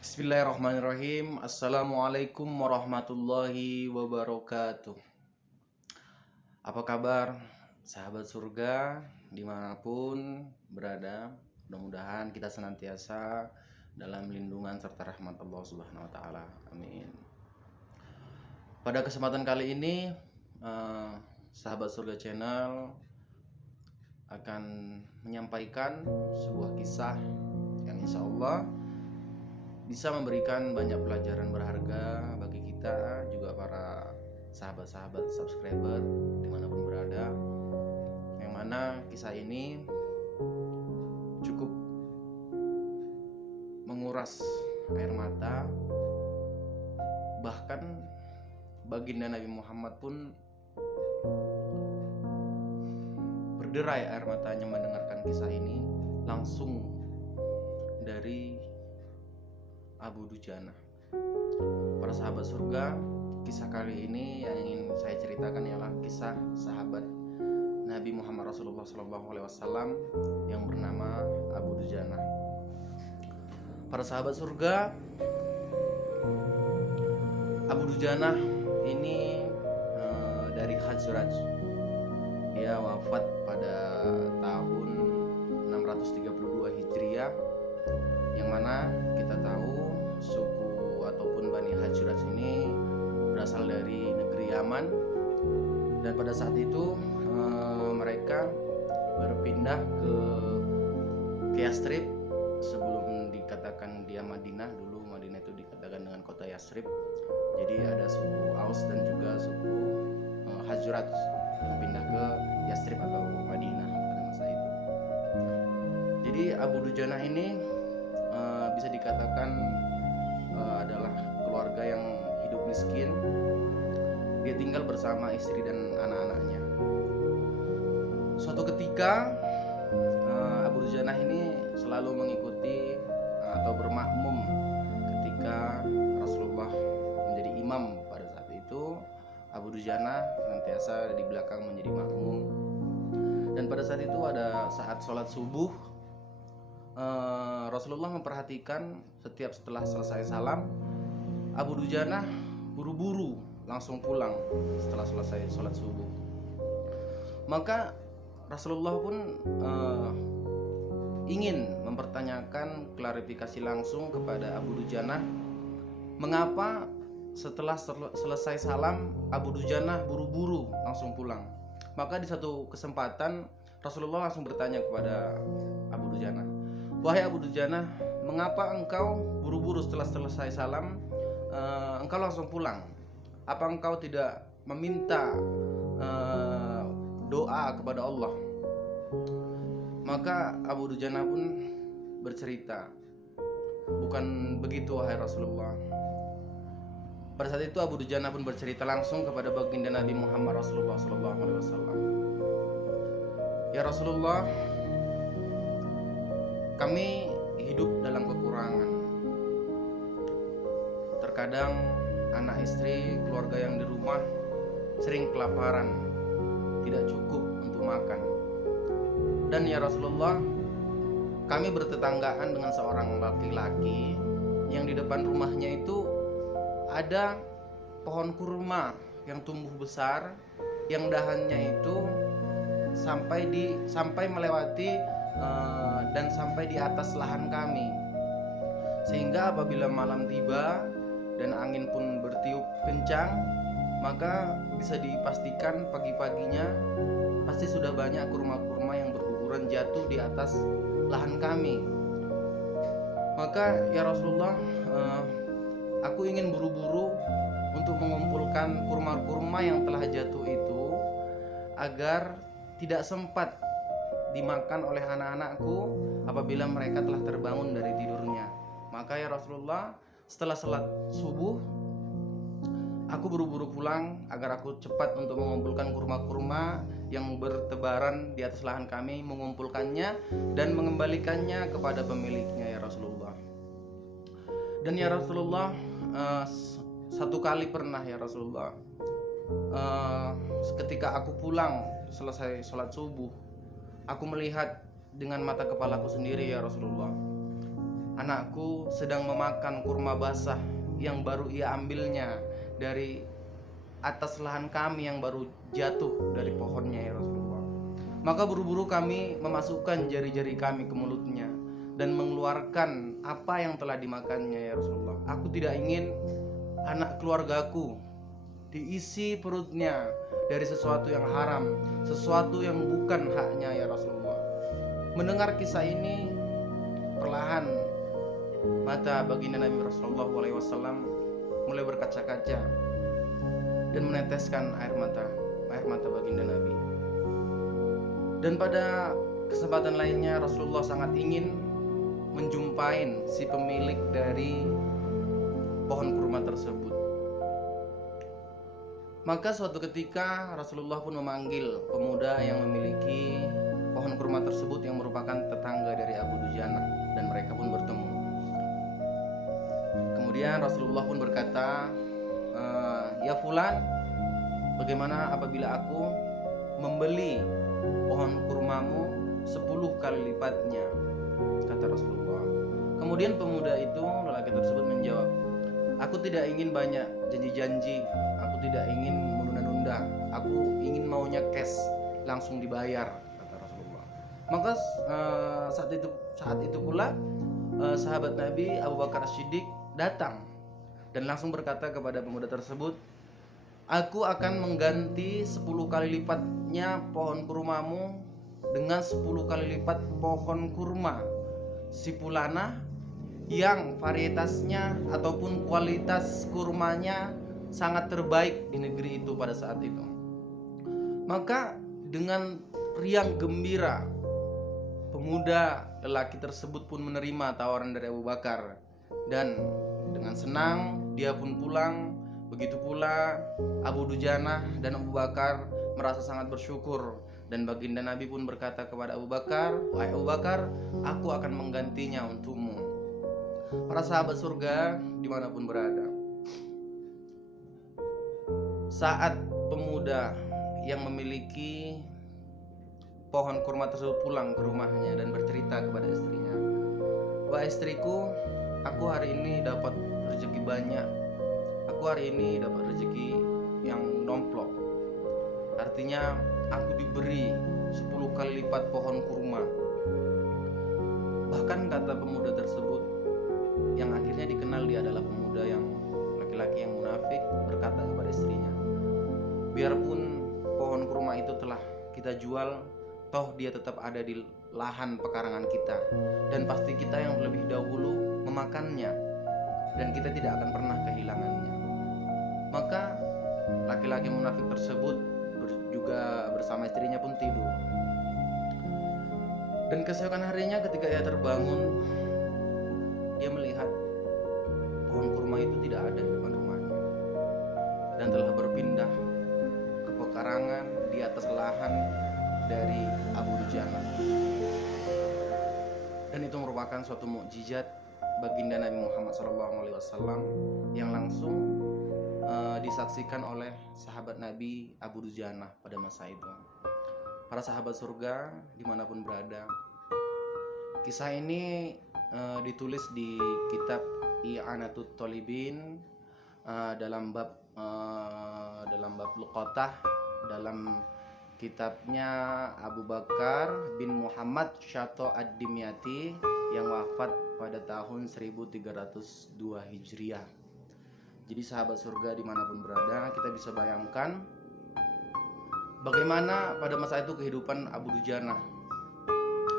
Bismillahirrahmanirrahim. Assalamualaikum warahmatullahi wabarakatuh. Apa kabar sahabat surga dimanapun berada? Mudah-mudahan kita senantiasa dalam lindungan serta rahmat Allah Subhanahu wa Ta'ala. Amin. Pada kesempatan kali ini, sahabat surga channel akan menyampaikan sebuah kisah yang insya Allah bisa memberikan banyak pelajaran berharga bagi kita, juga para sahabat-sahabat subscriber dimanapun berada, yang mana kisah ini cukup menguras air mata. Bahkan baginda Nabi Muhammad pun berderai air matanya mendengarkan kisah ini langsung dari Abu Dujana. Para sahabat surga, kisah kali ini yang ingin saya ceritakan ialah kisah sahabat Nabi Muhammad Rasulullah SAW yang bernama Abu Dujana. Para sahabat surga, Abu Dujana ini dari Khazraj. Dia wafat pada tahun 632 Hijriah, yang mana kita tahu suku ataupun Bani Khazraj ini berasal dari negeri Yaman, dan pada saat itu mereka berpindah ke Yathrib. Sebelum dikatakan dia Madinah, dulu Madinah itu dikatakan dengan kota Yathrib. Jadi ada suku Aus dan juga suku Khazraj yang pindah ke Yathrib atau Madinah pada masa itu. Jadi Abu Dujana ini bisa dikatakan adalah keluarga yang hidup miskin. Dia tinggal bersama istri dan anak-anaknya. Suatu ketika Abu Dujana ini selalu mengikuti atau bermakmum ketika Rasulullah menjadi imam. Pada saat itu Abu Dujana senantiasa di belakang menjadi makmum. Dan pada saat itu ada saat sholat subuh, Rasulullah memperhatikan setiap setelah selesai salam, Abu Dujana buru-buru langsung pulang setelah selesai sholat subuh. Maka Rasulullah pun ingin mempertanyakan klarifikasi langsung kepada Abu Dujana, mengapa setelah selesai salam Abu Dujana buru-buru langsung pulang. Maka di satu kesempatan Rasulullah langsung bertanya kepada Abu Dujana, "Wahai Abu Dujana, mengapa engkau buru-buru setelah selesai salam engkau langsung pulang? Apa engkau tidak meminta doa kepada Allah?" Maka Abu Dujana pun bercerita, "Bukan begitu wahai Rasulullah." Pada saat itu Abu Dujana pun bercerita langsung kepada baginda Nabi Muhammad Rasulullah SAW, "Ya Rasulullah, kami hidup dalam kekurangan. Terkadang anak istri, keluarga yang di rumah sering kelaparan, tidak cukup untuk makan. Dan ya Rasulullah, kami bertetanggaan dengan seorang laki-laki yang di depan rumahnya itu ada pohon kurma yang tumbuh besar, yang dahannya itu sampai melewati dan sampai di atas lahan kami, sehingga apabila malam tiba dan angin pun bertiup kencang, maka bisa dipastikan pagi-paginya pasti sudah banyak kurma-kurma yang berguguran jatuh di atas lahan kami. Maka ya Rasulullah, aku ingin buru-buru untuk mengumpulkan kurma-kurma yang telah jatuh itu agar tidak sempat dimakan oleh anak-anakku apabila mereka telah terbangun dari tidurnya. Maka ya Rasulullah, setelah salat subuh aku buru-buru pulang agar aku cepat untuk mengumpulkan kurma-kurma yang bertebaran di atas lahan kami, mengumpulkannya dan mengembalikannya kepada pemiliknya ya Rasulullah. Dan ya Rasulullah, satu kali pernah ya Rasulullah, ketika aku pulang selesai sholat subuh, aku melihat dengan mata kepalaku sendiri ya Rasulullah, anakku sedang memakan kurma basah yang baru ia ambilnya dari atas lahan kami yang baru jatuh dari pohonnya, ya Rasulullah. Maka buru-buru kami memasukkan jari-jari kami ke mulutnya dan mengeluarkan apa yang telah dimakannya, ya Rasulullah. Aku tidak ingin anak keluargaku diisi perutnya dari sesuatu yang haram, sesuatu yang bukan haknya, ya Rasulullah. Mendengar kisah ini, perlahan mata baginda Nabi Rasulullah SAW mulai berkaca-kaca dan meneteskan air mata baginda Nabi. Dan pada kesempatan lainnya Rasulullah sangat ingin menjumpai si pemilik dari pohon kurma tersebut. Maka suatu ketika Rasulullah pun memanggil pemuda yang memiliki pohon kurma tersebut yang merupakan tetangga dari Abu Dujana, dan mereka pun bertemu. Kemudian Rasulullah pun berkata, "Ya fulan, bagaimana apabila aku membeli pohon kurmamu 10 kali lipatnya?" kata Rasulullah. Kemudian pemuda itu, lelaki tersebut menjawab, "Aku tidak ingin banyak janji-janji, aku tidak ingin menunda-nunda, aku ingin maunya cash, langsung dibayar," kata Rasulullah. Maka saat itu pula sahabat Nabi Abu Bakar As-Siddiq datang dan langsung berkata kepada pemuda tersebut, "Aku akan mengganti 10 kali lipatnya pohon kurmamu dengan 10 kali lipat pohon kurma si Pulana yang varietasnya ataupun kualitas kurmanya sangat terbaik di negeri itu pada saat itu." Maka dengan riang gembira, pemuda lelaki tersebut pun menerima tawaran dari Abu Bakar, dan dengan senang dia pun pulang. Begitu pula Abu Dujana dan Abu Bakar merasa sangat bersyukur, dan baginda Nabi pun berkata kepada Abu Bakar, "Wahai Abu Bakar, aku akan menggantinya untukmu." Para sahabat surga dimanapun berada, saat pemuda yang memiliki pohon kurma tersebut pulang ke rumahnya dan bercerita kepada istrinya, "Wah istriku, aku hari ini dapat rezeki banyak. Aku hari ini dapat rezeki yang nomplok. Artinya aku diberi 10 kali lipat pohon kurma." Bahkan kata pemuda tersebut, yang akhirnya dikenal dia adalah pemuda yang laki-laki yang munafik, berkata kepada istrinya, "Biarpun pohon kurma itu telah kita jual, toh dia tetap ada di lahan pekarangan kita, dan pasti kita yang lebih dahulu memakannya, dan kita tidak akan pernah kehilangannya." Maka laki-laki munafik tersebut juga bersama istrinya pun tidur. Dan keesokan harinya ketika ia terbangun, dia melihat pohon kurma itu tidak ada di depan rumahnya dan telah berpindah ke pekarangan di atas lahan dari Abu Dujana. Dan itu merupakan suatu mukjizat baginda Nabi Muhammad SAW yang langsung disaksikan oleh sahabat Nabi Abu Dujana pada masa itu. Para sahabat surga dimanapun berada, kisah ini ditulis di kitab I'anatut Thalibin dalam bab Luqatah, dalam kitabnya Abu Bakar bin Muhammad Syato Ad-Dimyati yang wafat pada tahun 1302 Hijriah. Jadi sahabat surga dimanapun berada, kita bisa bayangkan bagaimana pada masa itu kehidupan Abu Dujana.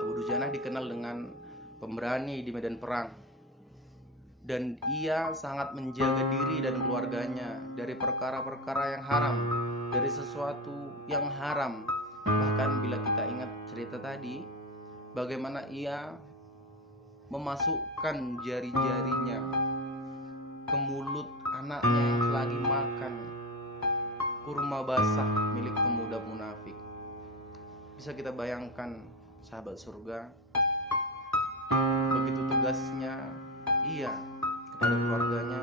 Abu Dujana dikenal dengan pemberani di medan perang, dan ia sangat menjaga diri dan keluarganya dari perkara-perkara yang haram, dari sesuatu yang haram. Bahkan bila kita ingat cerita tadi, bagaimana ia memasukkan jari-jarinya ke mulut anaknya yang lagi makan kurma basah milik pemuda munafik. Bisa kita bayangkan sahabat surga, begitu tegasnya ia kepada keluarganya,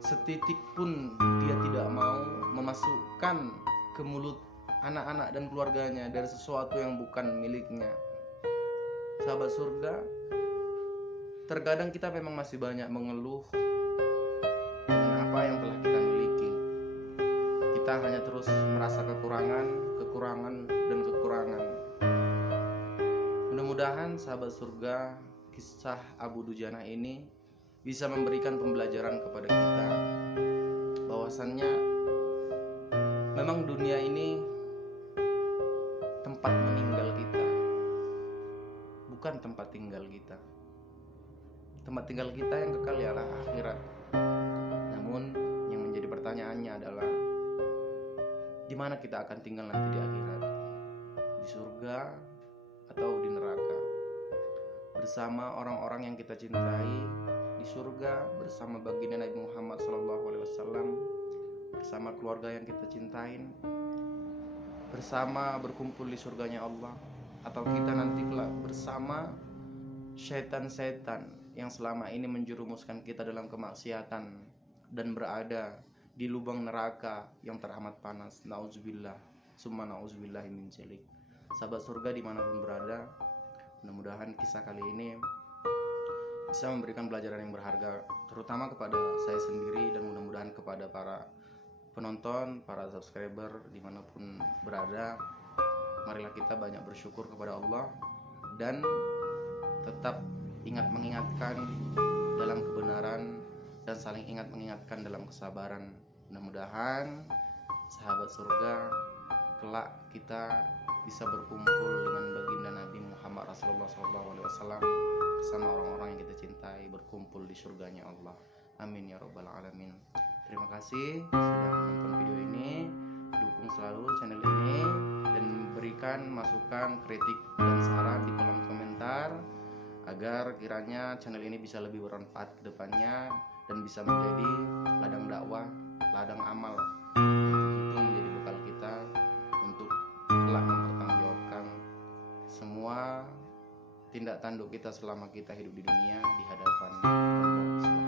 setitik pun dia tidak mau memasukkan ke mulut anak-anak dan keluarganya dari sesuatu yang bukan miliknya. Sahabat surga, Terkadang kita memang masih banyak mengeluh dengan apa yang telah kita miliki. Kita hanya terus merasa kekurangan, dan kekurangan. Mudah-mudahan sahabat surga, kisah Abu Dujana ini bisa memberikan pembelajaran kepada kita bahwasannya memang dunia ini tempat meninggal kita, bukan tempat tinggal kita. Tempat tinggal kita yang kekal ialah akhirat. Namun yang menjadi pertanyaannya adalah di mana kita akan tinggal nanti di akhirat? Di surga atau di neraka? Bersama orang-orang yang kita cintai di surga, bersama baginda Nabi Muhammad SAW, bersama keluarga yang kita cintain, bersama berkumpul di surganya Allah, atau kita nanti kelak bersama setan-setan yang selama ini menjerumuskan kita dalam kemaksiatan dan berada di lubang neraka yang teramat panas. Nauzubillah, summa nauzubillah min dzalik. Sahabat surga dimanapun berada, mudah-mudahan kisah kali ini bisa memberikan pelajaran yang berharga, terutama kepada saya sendiri dan mudah-mudahan kepada para penonton, para subscriber dimanapun berada. Marilah kita banyak bersyukur kepada Allah dan tetap mengingatkan dalam kebenaran dan saling mengingatkan dalam kesabaran. Mudah-mudahan sahabat surga kelak kita bisa berkumpul dengan baginda Nabi Muhammad Rasulullah SAW bersama orang-orang yang kita cintai, berkumpul di surganya Allah. Amin ya rabbal alamin. Terima kasih sudah menonton video ini. Dukung selalu channel ini dan berikan masukan, kritik dan saran di kolom komentar agar kiranya channel ini bisa lebih bermanfaat ke depannya dan bisa menjadi ladang dakwah, ladang amal. Itu menjadi bekal kita untuk telah mempertanggungjawabkan semua tindak tanduk kita selama kita hidup di dunia di hadapan Allah.